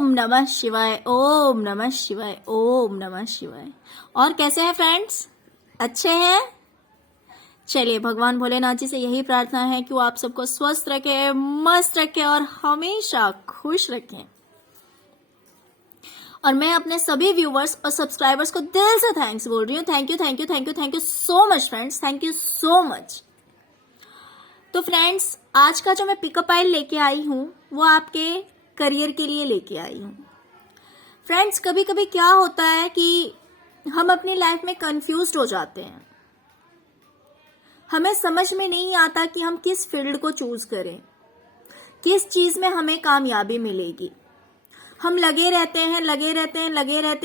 ओम नमः शिवाय, ओम नमः शिवाय, ओम नमः शिवाय। और कैसे हैं फ्रेंड्स? अच्छे हैं? चलिए, भगवान भोलेनाथ जी से यही प्रार्थना है कि वो आप सबको स्वस्थ रखे, मस्त रखे और हमेशा खुश रखें। और मैं अपने सभी व्यूवर्स और सब्सक्राइबर्स को दिल से थैंक्स बोल रही हूँ। Thank you, thank you, thank you, thank you so much friends, thank you so much. तो फ्रेंड्स, आज का जो मैं पिकअप आइल लेके आई हूँ वो आपके करियर के लिए लेके आई हूँ। फ्रेंड्स, कभी कभी क्या होता है कि हम अपनी लाइफ में कंफ्यूज्ड हो जाते हैं। हमें समझ में नहीं आता कि हम किस फील्ड को चूज करें, किस चीज में हमें कामयाबी मिलेगी। हम लगे रहते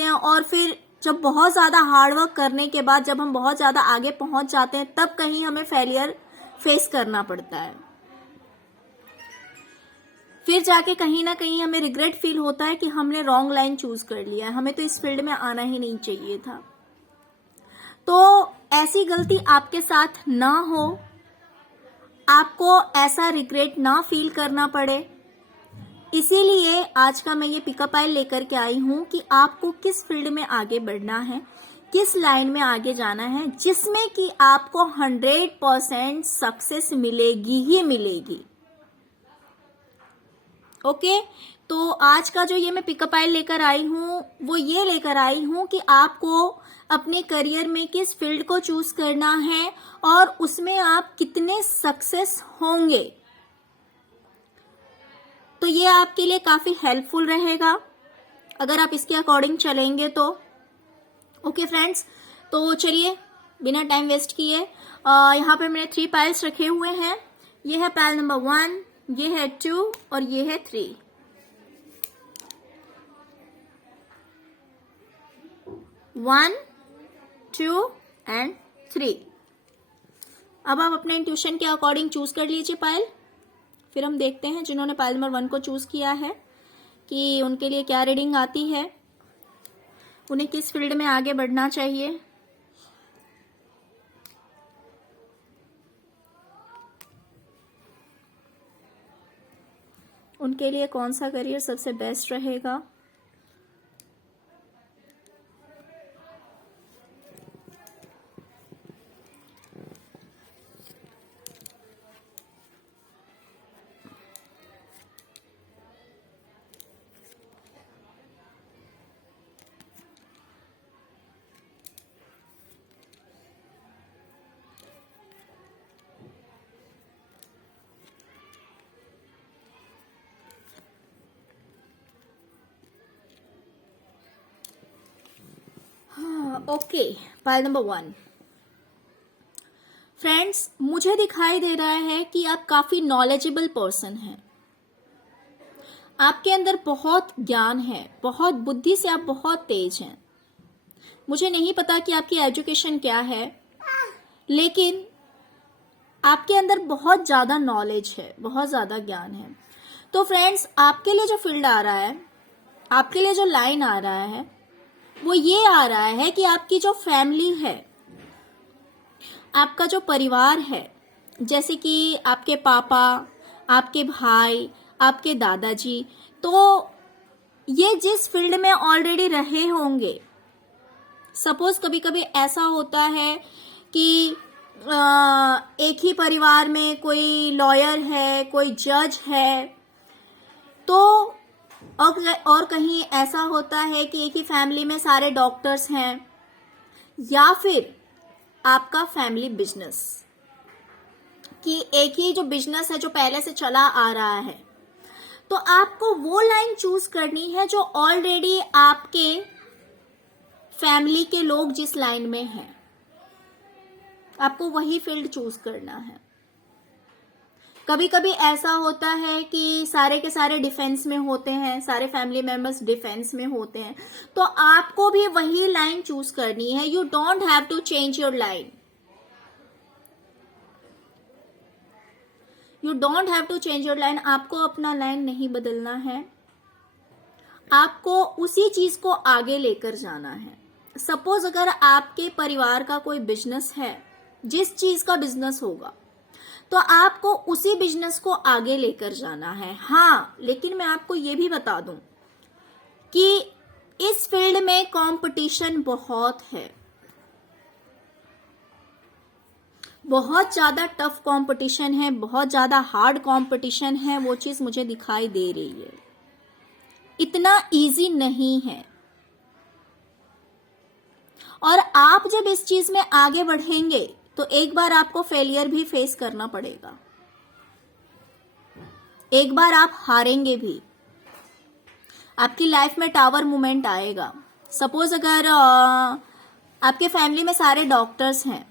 हैं और फिर जब बहुत ज्यादा हार्डवर्क करने के बाद जब हम बहुत ज्यादा आगे पहुंच जाते हैं तब कहीं हमें फेलियर फेस करना पड़ता है। फिर जाके कहीं ना कहीं हमें रिग्रेट फील होता है कि हमने रॉन्ग लाइन चूज कर लिया है, हमें तो इस फील्ड में आना ही नहीं चाहिए था। तो ऐसी गलती आपके साथ ना हो, आपको ऐसा रिग्रेट ना फील करना पड़े, इसीलिए आज का मैं ये पिकअप आइल लेकर के आई हूं कि आपको किस फील्ड में आगे बढ़ना है, किस लाइन में आगे जाना है जिसमें कि आपको 100% सक्सेस मिलेगी ही मिलेगी। ओके, तो आज का जो ये मैं पिकअप आइल लेकर आई हूँ वो ये लेकर आई हूँ कि आपको अपने करियर में किस फील्ड को चूज करना है और उसमें आप कितने सक्सेस होंगे। तो ये आपके लिए काफी हेल्पफुल रहेगा अगर आप इसके अकॉर्डिंग चलेंगे तो। ओके फ्रेंड्स, तो चलिए बिना टाइम वेस्ट किए यहाँ पे मैंने 3 पाइल्स रखे हुए हैं। ये है पाइल नंबर 1, ये है 2 और ये है 3। One, 2 and 3। अब आप अपने इंट्यूशन के अकॉर्डिंग चूज कर लीजिए पाइल। फिर हम देखते हैं जिन्होंने पाइल नंबर 1 को चूज किया है कि उनके लिए क्या रीडिंग आती है, उन्हें किस फील्ड में आगे बढ़ना चाहिए। उनके लिए कौन सा करियर सबसे बेस्ट रहेगा। Okay, pile number 1। फ्रेंड्स, मुझे दिखाई दे रहा है कि आप काफी नॉलेजेबल पर्सन हैं। आपके अंदर बहुत ज्ञान है, बहुत बुद्धि से आप बहुत तेज हैं। मुझे नहीं पता कि आपकी एजुकेशन क्या है, लेकिन आपके अंदर बहुत ज्यादा नॉलेज है, बहुत ज्यादा ज्ञान है। तो फ्रेंड्स, आपके लिए जो फील्ड आ रहा है, आपके लिए जो लाइन आ रहा है वो ये आ रहा है कि आपकी जो फैमिली है, आपका जो परिवार है, जैसे कि आपके पापा, आपके भाई, आपके दादाजी, तो ये जिस फील्ड में ऑलरेडी रहे होंगे, सपोज कभी कभी ऐसा होता है कि एक ही परिवार में कोई लॉयर है, कोई जज है, तो और कहीं ऐसा होता है कि एक ही फैमिली में सारे डॉक्टर्स हैं, या फिर आपका फैमिली बिजनेस कि एक ही जो बिजनेस है जो पहले से चला आ रहा है। तो आपको वो लाइन चूज करनी है जो ऑलरेडी आपके फैमिली के लोग जिस लाइन में हैं, आपको वही फील्ड चूज करना है। कभी कभी ऐसा होता है कि सारे के सारे डिफेंस में होते हैं, सारे फैमिली मेंबर्स डिफेंस में होते हैं, तो आपको भी वही लाइन चूज करनी है। You don't have to change your line, you don't have to change your line. आपको अपना लाइन नहीं बदलना है, आपको उसी चीज को आगे लेकर जाना है। सपोज अगर आपके परिवार का कोई बिजनेस है, जिस चीज का बिजनेस होगा, तो आपको उसी बिजनेस को आगे लेकर जाना है। हाँ, लेकिन मैं आपको ये भी बता दूं कि इस फील्ड में कंपटीशन बहुत है, बहुत ज्यादा टफ कंपटीशन है, बहुत ज्यादा हार्ड कंपटीशन है, वो चीज मुझे दिखाई दे रही है। इतना इजी नहीं है। और आप जब इस चीज में आगे बढ़ेंगे तो एक बार आपको फेलियर भी फेस करना पड़ेगा, एक बार आप हारेंगे भी, आपकी लाइफ में टावर मोमेंट आएगा। सपोज अगर आपके फैमिली में सारे डॉक्टर्स हैं,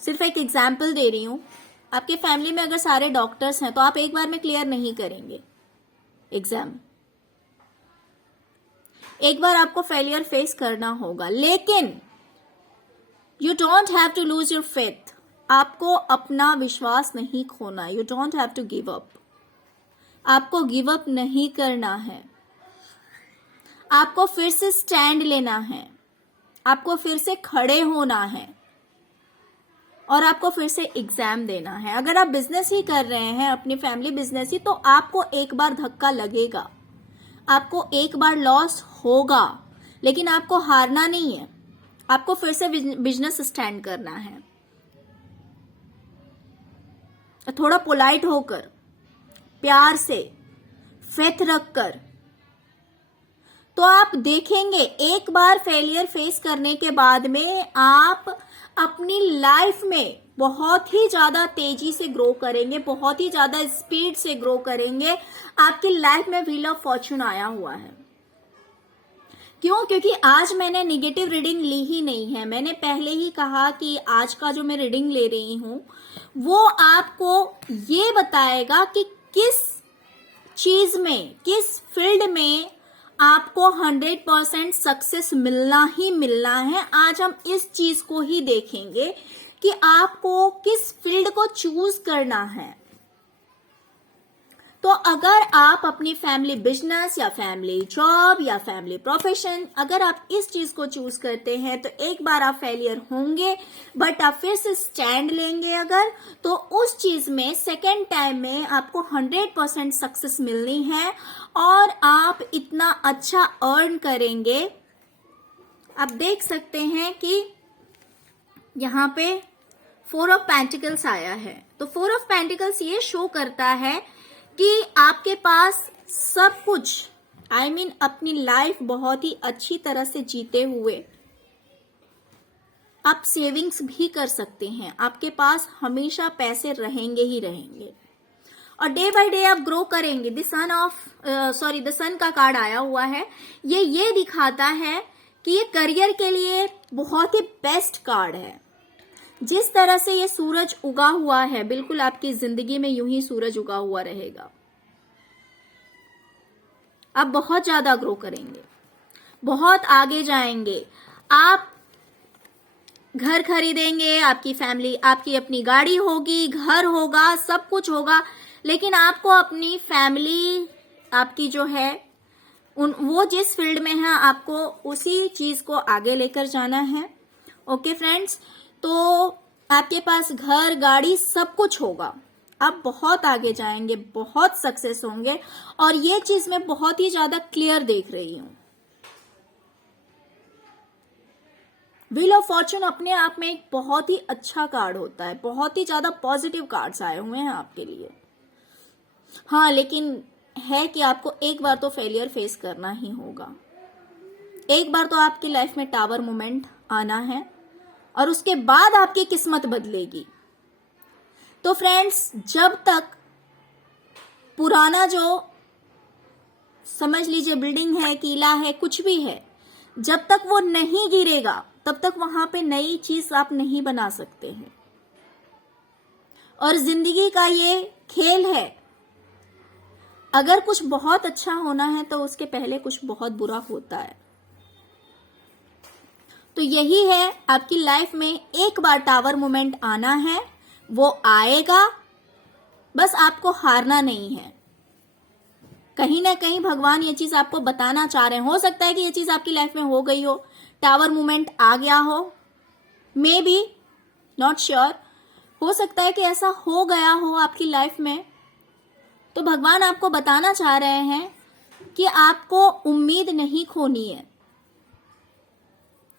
सिर्फ एक एग्जाम्पल दे रही हूं, आपके फैमिली में अगर सारे डॉक्टर्स हैं तो आप एक बार में क्लियर नहीं करेंगे एग्जाम, एक बार आपको फेलियर फेस करना होगा। लेकिन you don't have to lose your faith, आपको अपना विश्वास नहीं खोना, you don't have to give up, आपको गिव अप नहीं करना है, आपको फिर से स्टैंड लेना है, आपको फिर से खड़े होना है और आपको फिर से एग्जाम देना है। अगर आप बिजनेस ही कर रहे हैं, अपनी फैमिली बिजनेस ही, तो आपको एक बार धक्का लगेगा, आपको एक बार लॉस होगा, लेकिन आपको हारना नहीं है, आपको फिर से बिजनेस स्टैंड करना है, थोड़ा पोलाइट होकर, प्यार से, फेथ रखकर। तो आप देखेंगे एक बार फेलियर फेस करने के बाद में आप अपनी लाइफ में बहुत ही ज्यादा तेजी से ग्रो करेंगे, बहुत ही ज्यादा स्पीड से ग्रो करेंगे। आपकी लाइफ में व्हील ऑफ फॉर्चून आया हुआ है। क्यों? क्योंकि आज मैंने निगेटिव रीडिंग ली ही नहीं है। मैंने पहले ही कहा कि आज का जो मैं रीडिंग ले रही हूं वो आपको ये बताएगा कि किस चीज में, किस फील्ड में आपको 100% सक्सेस मिलना ही मिलना है। आज हम इस चीज को ही देखेंगे कि आपको किस फील्ड को चूज करना है। तो अगर आप अपनी फैमिली बिजनेस या फैमिली जॉब या फैमिली प्रोफेशन, अगर आप इस चीज को चूज करते हैं तो एक बार आप फेलियर होंगे, बट आप फिर से स्टैंड लेंगे अगर, तो उस चीज में सेकेंड टाइम में आपको 100% सक्सेस मिलनी है और आप इतना अच्छा अर्न करेंगे। आप देख सकते हैं कि यहाँ पे 4 ऑफ पेंटिकल्स आया है। तो 4 ऑफ पेंटिकल्स ये शो करता है कि आपके पास सब कुछ, I mean, अपनी लाइफ बहुत ही अच्छी तरह से जीते हुए आप सेविंग्स भी कर सकते हैं। आपके पास हमेशा पैसे रहेंगे ही रहेंगे और डे बाय डे आप ग्रो करेंगे। द सन का कार्ड आया हुआ है। ये दिखाता है कि ये करियर के लिए बहुत ही बेस्ट कार्ड है। जिस तरह से ये सूरज उगा हुआ है, बिल्कुल आपकी जिंदगी में यूं ही सूरज उगा हुआ रहेगा। आप बहुत ज्यादा ग्रो करेंगे, बहुत आगे जाएंगे। आप घर खरीदेंगे, आपकी फैमिली, आपकी अपनी गाड़ी होगी, घर होगा, सब कुछ होगा, लेकिन आपको अपनी फैमिली, आपकी जो है वो जिस फील्ड में है, आपको उसी चीज को आगे लेकर जाना है। ओके फ्रेंड्स, तो आपके पास घर, गाड़ी, सब कुछ होगा। आप बहुत आगे जाएंगे, बहुत सक्सेस होंगे और ये चीज मैं बहुत ही ज्यादा क्लियर देख रही हूं। व्हील ऑफ फॉर्चून अपने आप में एक बहुत ही अच्छा कार्ड होता है। बहुत ही ज्यादा पॉजिटिव कार्ड्स आए हुए हैं आपके लिए। हाँ, लेकिन है कि आपको एक बार तो फेलियर फेस करना ही होगा। एक बार तो आपकी लाइफ में टावर मोमेंट आना है और उसके बाद आपकी किस्मत बदलेगी। तो फ्रेंड्स, जब तक पुराना जो समझ लीजिए बिल्डिंग है, किला है, कुछ भी है, जब तक वो नहीं गिरेगा तब तक वहां पे नई चीज आप नहीं बना सकते हैं। और जिंदगी का ये खेल है, अगर कुछ बहुत अच्छा होना है तो उसके पहले कुछ बहुत बुरा होता है। तो यही है, आपकी लाइफ में एक बार टावर मोमेंट आना है, वो आएगा, बस आपको हारना नहीं है। कहीं ना कहीं भगवान ये चीज आपको बताना चाह रहे हैं। हो सकता है कि ये चीज आपकी लाइफ में हो गई हो, टावर मोमेंट आ गया हो, मे बी, नॉट श्योर, हो सकता है कि ऐसा हो गया हो आपकी लाइफ में। तो भगवान आपको बताना चाह रहे हैं कि आपको उम्मीद नहीं खोनी है।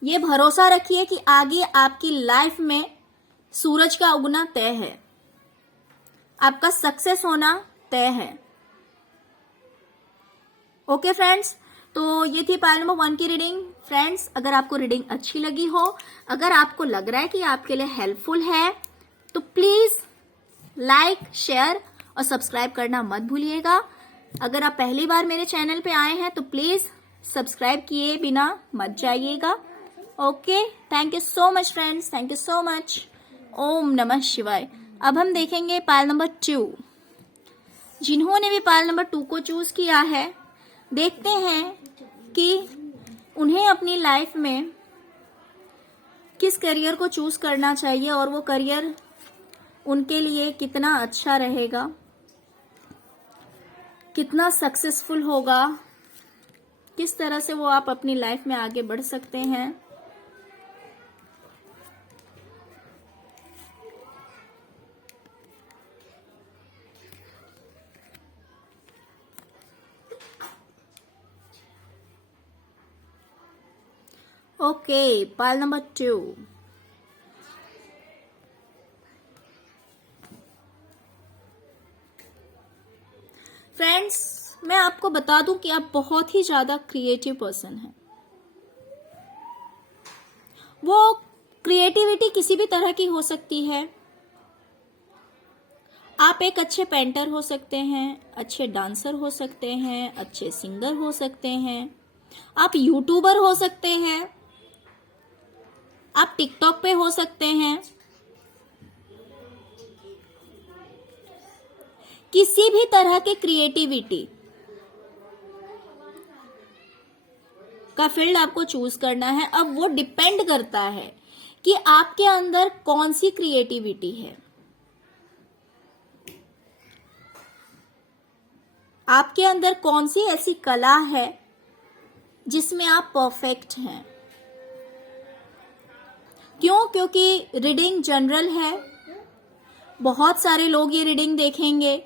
ये भरोसा रखिए कि आगे आपकी लाइफ में सूरज का उगना तय है, आपका सक्सेस होना तय है। ओके फ्रेंड्स, तो ये थी पाइल नंबर 1 की रीडिंग। फ्रेंड्स, अगर आपको रीडिंग अच्छी लगी हो, अगर आपको लग रहा है कि आपके लिए हेल्पफुल है, तो प्लीज लाइक, शेयर और सब्सक्राइब करना मत भूलिएगा। अगर आप पहली बार मेरे चैनल पे आए हैं तो प्लीज सब्सक्राइब किए बिना मत जाइएगा। Okay, thank you so much friends, thank you so much. ओम नमः शिवाय। अब हम देखेंगे पाइल नंबर 2। जिन्होंने भी पाइल नंबर 2 को चूज किया है, देखते हैं कि उन्हें अपनी लाइफ में किस करियर को चूज करना चाहिए और वो करियर उनके लिए कितना अच्छा रहेगा, कितना सक्सेसफुल होगा, किस तरह से वो आप अपनी लाइफ में आगे बढ़ सकते हैं। Okay, pile number 2। फ्रेंड्स, मैं आपको बता दूं कि आप बहुत ही ज्यादा क्रिएटिव पर्सन हैं। वो क्रिएटिविटी किसी भी तरह की हो सकती है। आप एक अच्छे पेंटर हो सकते हैं, अच्छे डांसर हो सकते हैं, अच्छे सिंगर हो सकते हैं, आप यूट्यूबर हो सकते हैं, आप टिकटॉक पे हो सकते हैं। किसी भी तरह के क्रिएटिविटी का फील्ड आपको चूज करना है। अब वो डिपेंड करता है कि आपके अंदर कौन सी क्रिएटिविटी है, आपके अंदर कौन सी ऐसी कला है जिसमें आप परफेक्ट हैं। क्यों? क्योंकि रीडिंग जनरल है, बहुत सारे लोग ये रीडिंग देखेंगे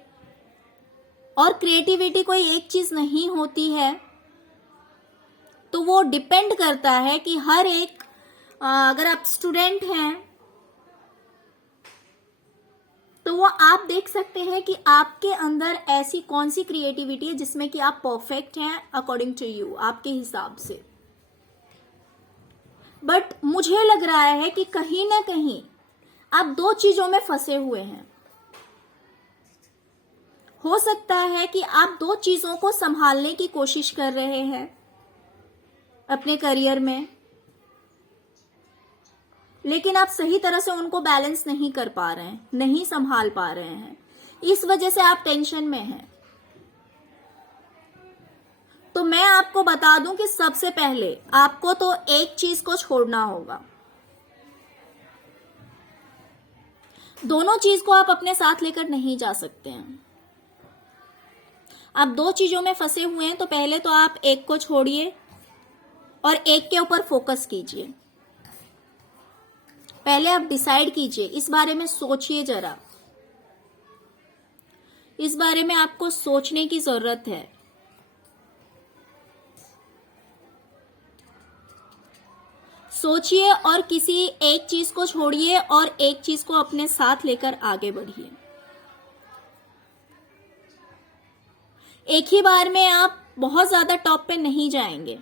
और क्रिएटिविटी कोई एक चीज नहीं होती है। तो वो डिपेंड करता है कि हर एक, अगर आप स्टूडेंट हैं तो वो आप देख सकते हैं कि आपके अंदर ऐसी कौन सी क्रिएटिविटी है जिसमें कि आप परफेक्ट हैं अकॉर्डिंग टू यू, आपके हिसाब से। बट मुझे लग रहा है कि कहीं ना कहीं आप दो चीजों में फंसे हुए हैं। हो सकता है कि आप दो चीजों को संभालने की कोशिश कर रहे हैं अपने करियर में, लेकिन आप सही तरह से उनको बैलेंस नहीं कर पा रहे हैं, नहीं संभाल पा रहे हैं। इस वजह से आप टेंशन में हैं। तो मैं आपको बता दूं कि सबसे पहले आपको तो एक चीज को छोड़ना होगा। दोनों चीज को आप अपने साथ लेकर नहीं जा सकते हैं। आप दो चीजों में फंसे हुए हैं, तो पहले तो आप एक को छोड़िए और एक के ऊपर फोकस कीजिए। पहले आप डिसाइड कीजिए, इस बारे में सोचिए जरा। इस बारे में आपको सोचने की जरूरत है। सोचिए और किसी एक चीज को छोड़िए और एक चीज को अपने साथ लेकर आगे बढ़िए। एक ही बार में आप बहुत ज्यादा टॉप पे नहीं जाएंगे।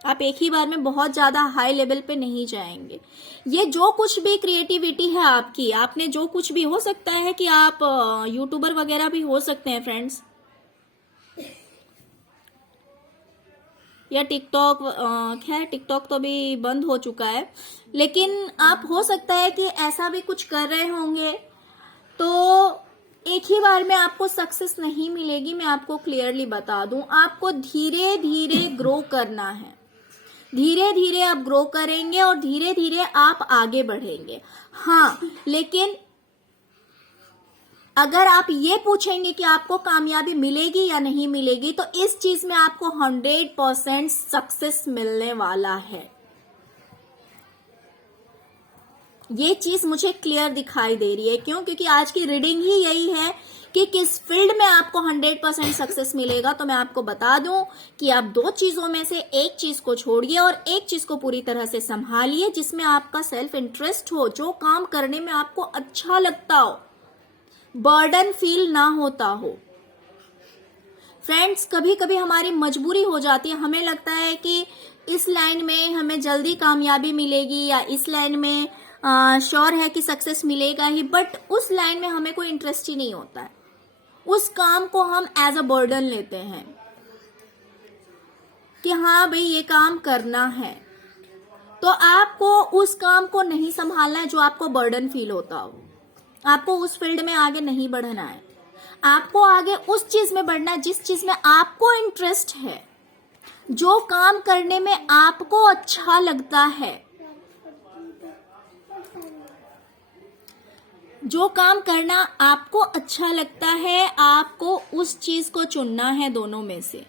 आप एक ही बार में बहुत ज्यादा हाई लेवल पे नहीं जाएंगे। ये जो कुछ भी क्रिएटिविटी है आपकी, आपने जो कुछ भी, हो सकता है कि आप यूट्यूबर वगैरह भी हो सकते हैं फ्रेंड्स, या टिकटॉक। खैर टिकटॉक तो अभी बंद हो चुका है, लेकिन आप हो सकता है कि ऐसा भी कुछ कर रहे होंगे। तो एक ही बार में आपको सक्सेस नहीं मिलेगी। मैं आपको क्लियरली बता दूं, आपको धीरे धीरे ग्रो करना है। धीरे धीरे आप ग्रो करेंगे और धीरे धीरे आप आगे बढ़ेंगे। हाँ, लेकिन अगर आप ये पूछेंगे कि आपको कामयाबी मिलेगी या नहीं मिलेगी, तो इस चीज में आपको 100% सक्सेस मिलने वाला है। ये चीज मुझे क्लियर दिखाई दे रही है। क्यों? क्योंकि आज की रीडिंग ही यही है कि किस फील्ड में आपको 100% सक्सेस मिलेगा। तो मैं आपको बता दूं कि आप दो चीजों में से एक चीज को छोड़िए और एक चीज को पूरी तरह से संभालिए, जिसमें आपका सेल्फ इंटरेस्ट हो, जो काम करने में आपको अच्छा लगता हो, बर्डन फील ना होता हो। फ्रेंड्स, कभी कभी हमारी मजबूरी हो जाती है, हमें लगता है कि इस लाइन में हमें जल्दी कामयाबी मिलेगी या इस लाइन में श्योर है कि सक्सेस मिलेगा ही, बट उस लाइन में हमें कोई इंटरेस्ट ही नहीं होता है। उस काम को हम एज अ बर्डन लेते हैं कि हाँ भाई ये काम करना है। तो आपको उस काम को नहीं संभालना है जो आपको बर्डन फील होता हो। आपको उस फील्ड में आगे नहीं बढ़ना है। आपको आगे उस चीज में बढ़ना है जिस चीज में आपको इंटरेस्ट है, जो काम करने में आपको अच्छा लगता है। जो काम करना आपको अच्छा लगता है, आपको उस चीज को चुनना है दोनों में से।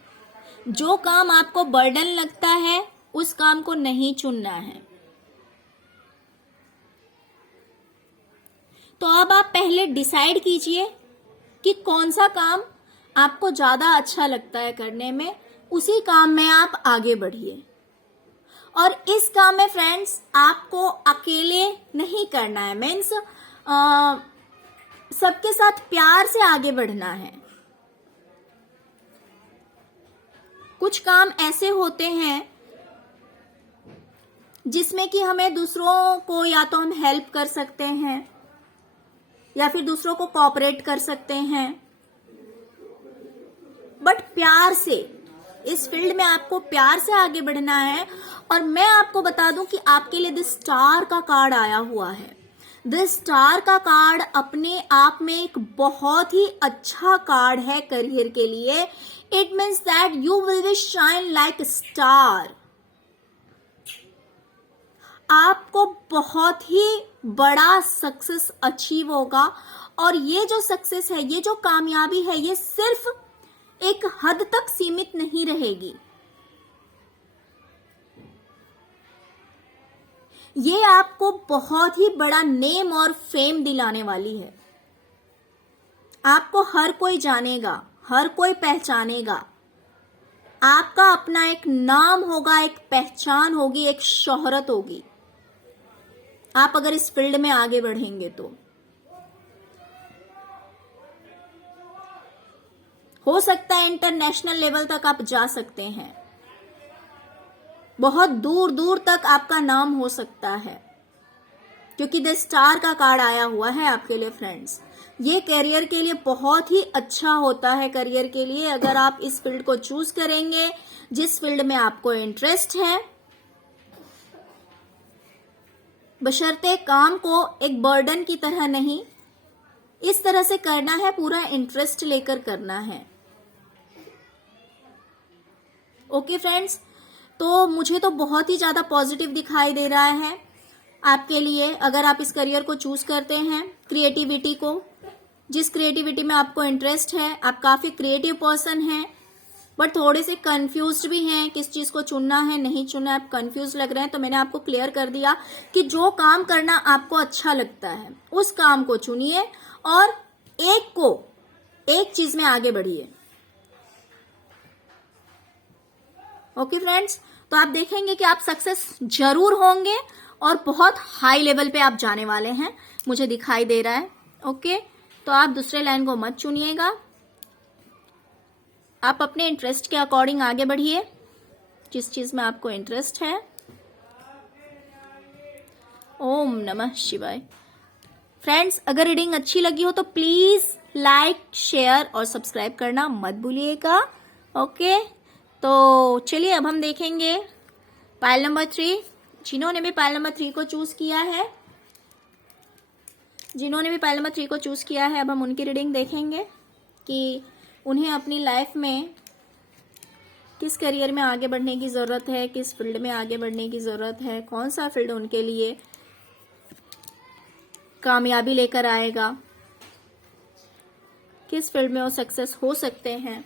जो काम आपको बर्डन लगता है, उस काम को नहीं चुनना है। तो अब आप पहले डिसाइड कीजिए कि कौन सा काम आपको ज्यादा अच्छा लगता है करने में, उसी काम में आप आगे बढ़िए। और इस काम में फ्रेंड्स आपको अकेले नहीं करना है, मीन्स सबके साथ प्यार से आगे बढ़ना है। कुछ काम ऐसे होते हैं जिसमें कि हमें दूसरों को या तो हम हेल्प कर सकते हैं या फिर दूसरों को कोऑपरेट कर सकते हैं, बट प्यार से। इस फील्ड में आपको प्यार से आगे बढ़ना है। और मैं आपको बता दूं कि आपके लिए द स्टार का कार्ड आया हुआ है। द स्टार का कार्ड अपने आप में एक बहुत ही अच्छा कार्ड है करियर के लिए। It means that you will be shine like star. आपको बहुत ही बड़ा सक्सेस अचीव होगा। और ये जो सक्सेस है, ये जो कामयाबी है, ये सिर्फ एक हद तक सीमित नहीं रहेगी। ये आपको बहुत ही बड़ा नेम और फेम दिलाने वाली है। आपको हर कोई जानेगा, हर कोई पहचानेगा। आपका अपना एक नाम होगा, एक पहचान होगी, एक शोहरत होगी, आप अगर इस फील्ड में आगे बढ़ेंगे तो। हो सकता है इंटरनेशनल लेवल तक आप जा सकते हैं। बहुत दूर दूर तक आपका नाम हो सकता है, क्योंकि द स्टार का कार्ड आया हुआ है आपके लिए फ्रेंड्स। ये करियर के लिए बहुत ही अच्छा होता है। करियर के लिए अगर आप इस फील्ड को चूज करेंगे, जिस फील्ड में आपको इंटरेस्ट है, बशर्ते काम को एक बर्डन की तरह नहीं, इस तरह से करना है, पूरा इंटरेस्ट लेकर करना है। ओके फ्रेंड्स, तो मुझे तो बहुत ही ज्यादा पॉजिटिव दिखाई दे रहा है आपके लिए। अगर आप इस करियर को चूज करते हैं, क्रिएटिविटी को, जिस क्रिएटिविटी में आपको इंटरेस्ट है, आप काफी क्रिएटिव पर्सन हैं, बट थोड़े से कंफ्यूज्ड भी हैं किस चीज को चुनना है, नहीं चुनना है, आप कंफ्यूज लग रहे हैं। तो मैंने आपको क्लियर कर दिया कि जो काम करना आपको अच्छा लगता है, उस काम को चुनिए और एक चीज में आगे बढ़िए। ओके फ्रेंड्स, तो आप देखेंगे कि आप सक्सेस जरूर होंगे और बहुत हाई लेवल पे आप जाने वाले हैं, मुझे दिखाई दे रहा है। ओके, तो आप दूसरे लाइन को मत चुनिएगा, आप अपने इंटरेस्ट के अकॉर्डिंग आगे बढ़िए, जिस चीज में आपको इंटरेस्ट है। ओम नमः शिवाय। फ्रेंड्स, अगर रीडिंग अच्छी लगी हो तो प्लीज लाइक, शेयर और सब्सक्राइब करना मत भूलिएगा। ओके, तो चलिए अब हम देखेंगे पाइल नंबर 3। जिन्होंने भी पाइल नंबर 3 को चूज किया है, अब हम उनकी रीडिंग देखेंगे कि उन्हें अपनी लाइफ में किस करियर में आगे बढ़ने की जरूरत है, किस फील्ड में आगे बढ़ने की जरूरत है, कौन सा फील्ड उनके लिए कामयाबी लेकर आएगा, किस फील्ड में वो सक्सेस हो सकते हैं।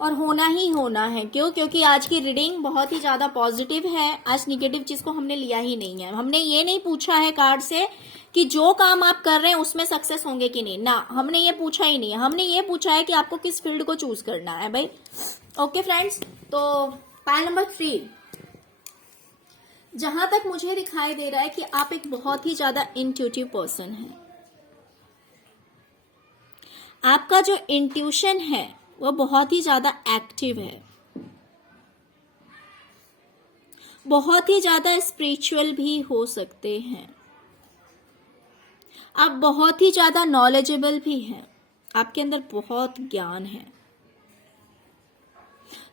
और होना ही होना है। क्यों? क्योंकि आज की रीडिंग बहुत ही ज्यादा पॉजिटिव है। आज निगेटिव चीज को हमने लिया ही नहीं है। हमने ये नहीं पूछा है कार्ड से कि जो काम आप कर रहे हैं उसमें सक्सेस होंगे कि नहीं, ना, हमने ये पूछा ही नहीं है। हमने ये पूछा है कि आपको किस फील्ड को चूज करना है भाई। ओके फ्रेंड्स, तो पाइल नंबर 3, जहां तक मुझे दिखाई दे रहा है कि आप एक बहुत ही ज्यादा इंट्यूटिव पर्सन हैं। आपका जो इंट्यूशन है वो बहुत ही ज्यादा एक्टिव है, बहुत ही ज्यादा स्पिरिचुअल भी हो सकते हैं। आप बहुत ही ज्यादा नॉलेजेबल भी हैं, आपके अंदर बहुत ज्ञान है।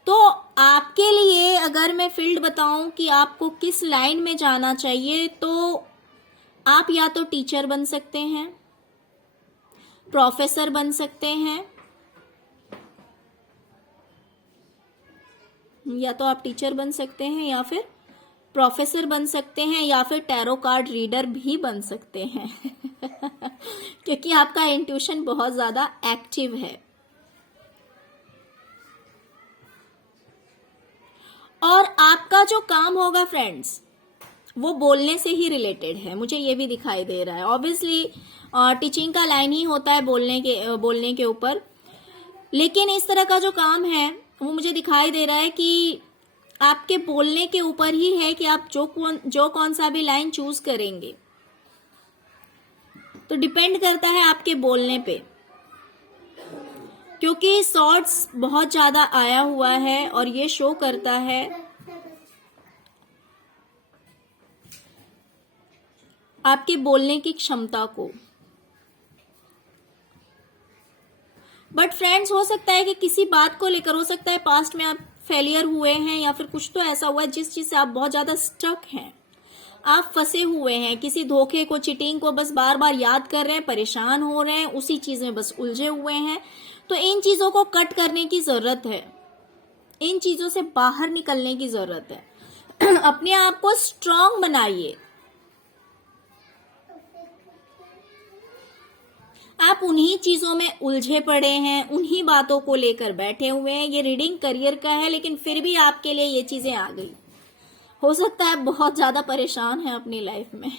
तो आपके लिए अगर मैं फील्ड बताऊं कि आपको किस लाइन में जाना चाहिए, तो आप या तो टीचर बन सकते हैं, प्रोफेसर बन सकते हैं, या तो आप टीचर बन सकते हैं या फिर प्रोफेसर बन सकते हैं या फिर टैरो कार्ड रीडर भी बन सकते हैं क्योंकि आपका इंट्यूशन बहुत ज्यादा एक्टिव है। और आपका जो काम होगा फ्रेंड्स, वो बोलने से ही रिलेटेड है, मुझे ये भी दिखाई दे रहा है। ऑब्वियसली टीचिंग का लाइन ही होता है बोलने के ऊपर, लेकिन इस तरह का जो काम है वो मुझे दिखाई दे रहा है कि आपके बोलने के ऊपर ही है कि आप जो कौन सा भी लाइन चूज करेंगे। तो डिपेंड करता है आपके बोलने पे, क्योंकि सॉर्ड्स बहुत ज्यादा आया हुआ है और ये शो करता है आपके बोलने की क्षमता को। बट फ्रेंड्स, हो सकता है कि किसी बात को लेकर, हो सकता है पास्ट में आप फेलियर हुए हैं या फिर कुछ तो ऐसा हुआ है जिस चीज से आप बहुत ज्यादा स्टक हैं, आप फंसे हुए हैं, किसी धोखे को, चीटिंग को बस बार बार याद कर रहे हैं, परेशान हो रहे हैं, उसी चीज में बस उलझे हुए हैं। तो इन चीजों को कट करने की जरूरत है, इन चीजों से बाहर निकलने की जरूरत है अपने आप को स्ट्रांग बनाइए। आप उन्हीं चीजों में उलझे पड़े हैं, उन्हीं बातों को लेकर बैठे हुए हैं। ये रीडिंग करियर का है, लेकिन फिर भी आपके लिए ये चीजें आ गई। हो सकता है बहुत ज्यादा परेशान है अपनी लाइफ में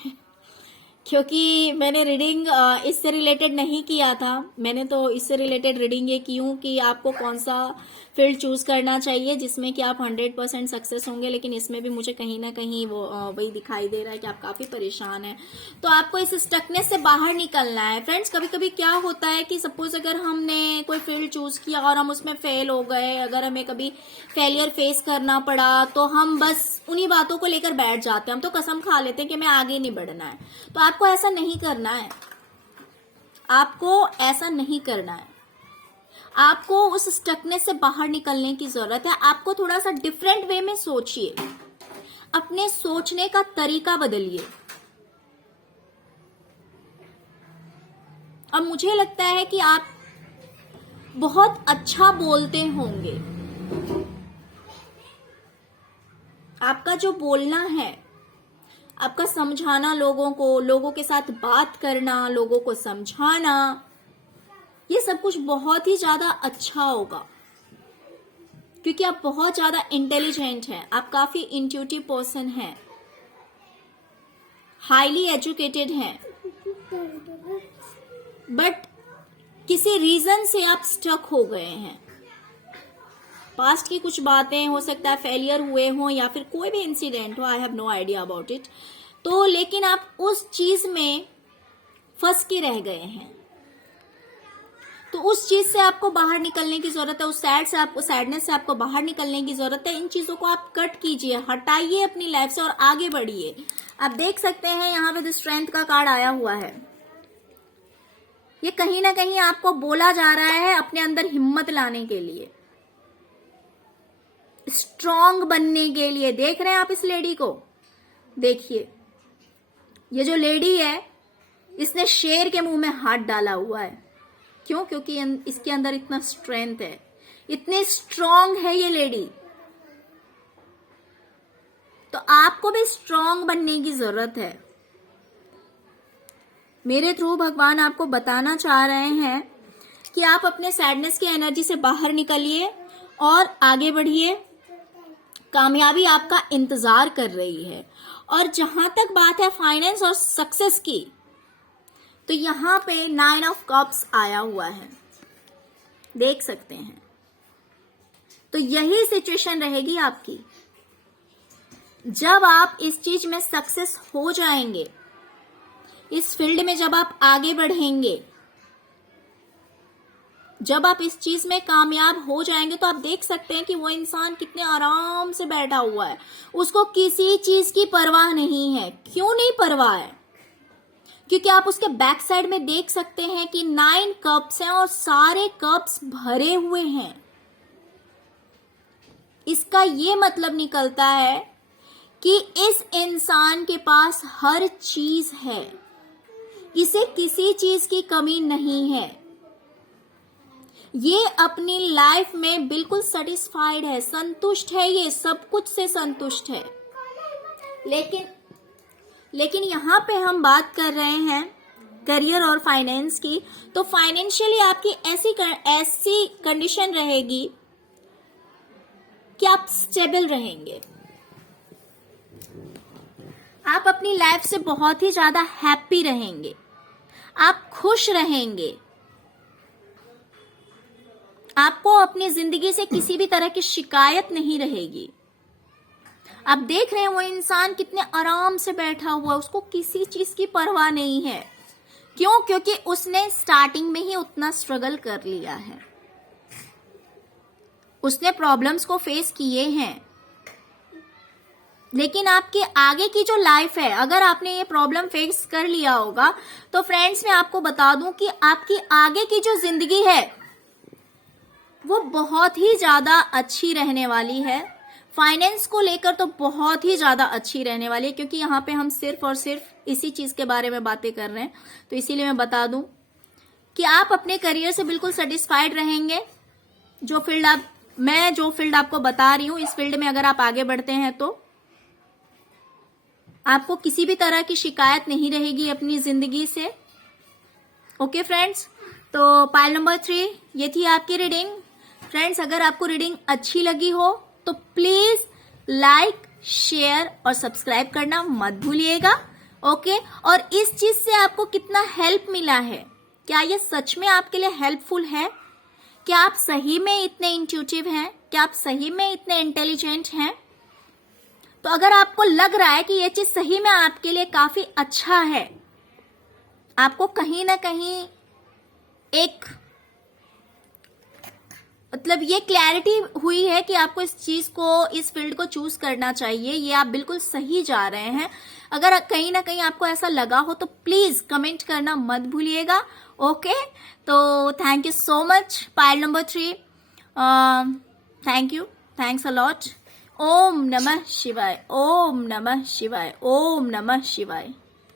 क्योंकि मैंने रीडिंग इससे रिलेटेड नहीं किया था। मैंने तो इससे रिलेटेड रीडिंग ये की हूँ कि आपको कौन सा फील्ड चूज करना चाहिए जिसमें कि आप 100% सक्सेस होंगे, लेकिन इसमें भी मुझे कहीं ना कहीं वो वही दिखाई दे रहा है कि आप काफी परेशान हैं। तो आपको इस स्टकनेस से बाहर निकलना है फ्रेंड्स। कभी कभी क्या होता है कि सपोज अगर हमने कोई फील्ड चूज किया और हम उसमें फेल हो गए, अगर हमें कभी फेलियर फेस करना पड़ा, तो हम बस उन्हीं बातों को लेकर बैठ जाते हैं। हम तो कसम खा लेते हैं कि मैं आगे नहीं बढ़ना है। तो आपको ऐसा नहीं करना है, आपको ऐसा नहीं करना है। आपको उस स्टकनेस से बाहर निकलने की जरूरत है। आपको थोड़ा सा डिफरेंट वे में सोचिए, अपने सोचने का तरीका बदलिए। अब मुझे लगता है कि आप बहुत अच्छा बोलते होंगे। आपका जो बोलना है, आपका समझाना लोगों को, लोगों के साथ बात करना, लोगों को समझाना, ये सब कुछ बहुत ही ज्यादा अच्छा होगा क्योंकि आप बहुत ज्यादा इंटेलिजेंट हैं। आप काफी इंट्यूटिव पर्सन हैं, हाईली एजुकेटेड हैं, बट किसी रीजन से आप स्टक हो गए हैं। पास्ट की कुछ बातें, हो सकता है फेलियर हुए हों या फिर कोई भी इंसिडेंट हो, I have no idea about it. तो लेकिन आप उस चीज में फंस के रह गए हैं। तो उस चीज से आपको बाहर निकलने की जरूरत है, उस सैडनेस से आपको बाहर निकलने की जरूरत है। इन चीजों को आप कट कीजिए, हटाइए अपनी लाइफ से और आगे बढ़िए। आप देख सकते हैं यहाँ पे स्ट्रेंथ का कार्ड आया हुआ है। ये कहीं ना कहीं आपको बोला जा रहा है अपने अंदर हिम्मत लाने के लिए, स्ट्रांग बनने के लिए। देख रहे हैं आप इस लेडी को? देखिए, ये जो लेडी है, इसने शेर के मुंह में हाथ डाला हुआ है। क्यों? क्योंकि इसके अंदर इतना स्ट्रेंथ है, इतनी स्ट्रांग है ये लेडी। तो आपको भी स्ट्रांग बनने की जरूरत है। मेरे थ्रू भगवान आपको बताना चाह रहे हैं कि आप अपने सैडनेस की एनर्जी से बाहर निकलिए और आगे बढ़िए, कामयाबी आपका इंतजार कर रही है। और जहां तक बात है फाइनेंस और सक्सेस की, तो यहां पे 9 ऑफ कप्स आया हुआ है, देख सकते हैं। तो यही सिचुएशन रहेगी आपकी। जब आप इस चीज में सक्सेस हो जाएंगे, इस फील्ड में जब आप आगे बढ़ेंगे, जब आप इस चीज में कामयाब हो जाएंगे, तो आप देख सकते हैं कि वो इंसान कितने आराम से बैठा हुआ है, उसको किसी चीज की परवाह नहीं है। क्यों नहीं परवाह है? क्योंकि आप उसके बैक साइड में देख सकते हैं कि 9 कप्स हैं और सारे कप्स भरे हुए हैं। इसका ये मतलब निकलता है कि इस इंसान के पास हर चीज है, इसे किसी चीज की कमी नहीं है। ये अपनी लाइफ में बिल्कुल सेटिस्फाइड है, संतुष्ट है, ये सब कुछ से संतुष्ट है। लेकिन यहां पे हम बात कर रहे हैं करियर और फाइनेंस की। तो फाइनेंशियली आपकी ऐसी कंडीशन रहेगी कि आप स्टेबल रहेंगे, आप अपनी लाइफ से बहुत ही ज्यादा हैप्पी रहेंगे, आप खुश रहेंगे, आपको अपनी जिंदगी से किसी भी तरह की शिकायत नहीं रहेगी। आप देख रहे हैं वो इंसान कितने आराम से बैठा हुआ, उसको किसी चीज की परवाह नहीं है। क्यों? क्योंकि उसने स्टार्टिंग में ही उतना स्ट्रगल कर लिया है, उसने प्रॉब्लम्स को फेस किए हैं। लेकिन आपके आगे की जो लाइफ है, अगर आपने ये प्रॉब्लम फेस कर लिया होगा, तो फ्रेंड्स मैं आपको बता दूं कि आपकी आगे की जो जिंदगी है वो बहुत ही ज्यादा अच्छी रहने वाली है। फाइनेंस को लेकर तो बहुत ही ज्यादा अच्छी रहने वाली है, क्योंकि यहाँ पे हम सिर्फ और सिर्फ इसी चीज के बारे में बातें कर रहे हैं। तो इसीलिए मैं बता दूं कि आप अपने करियर से बिल्कुल सेटिस्फाइड रहेंगे। मैं जो फील्ड आपको बता रही हूँ, इस फील्ड में अगर आप आगे बढ़ते हैं तो आपको किसी भी तरह की शिकायत नहीं रहेगी अपनी जिंदगी से। ओके फ्रेंड्स, तो पाइल नंबर 3 ये थी आपकी रीडिंग। फ्रेंड्स, अगर आपको रीडिंग अच्छी लगी हो तो प्लीज लाइक, शेयर और सब्सक्राइब करना मत भूलिएगा। ओके, और इस चीज से आपको कितना हेल्प मिला है, क्या ये सच में आपके लिए हेल्पफुल है? क्या आप सही में इतने इंट्यूटिव हैं? क्या आप सही में इतने इंटेलिजेंट हैं? तो अगर आपको लग रहा है कि ये चीज सही में आपके लिए काफी अच्छा है, आपको कहीं ना कहीं एक मतलब ये क्लैरिटी हुई है कि आपको इस चीज को, इस फील्ड को चूज करना चाहिए, ये आप बिल्कुल सही जा रहे हैं। अगर कहीं ना कहीं आपको ऐसा लगा हो तो प्लीज कमेंट करना मत भूलिएगा। ओके, तो thank you so much pile number 3। Thank you, thanks a lot. ओम नमः शिवाय, ओम नमः शिवाय, ओम नमः शिवाय।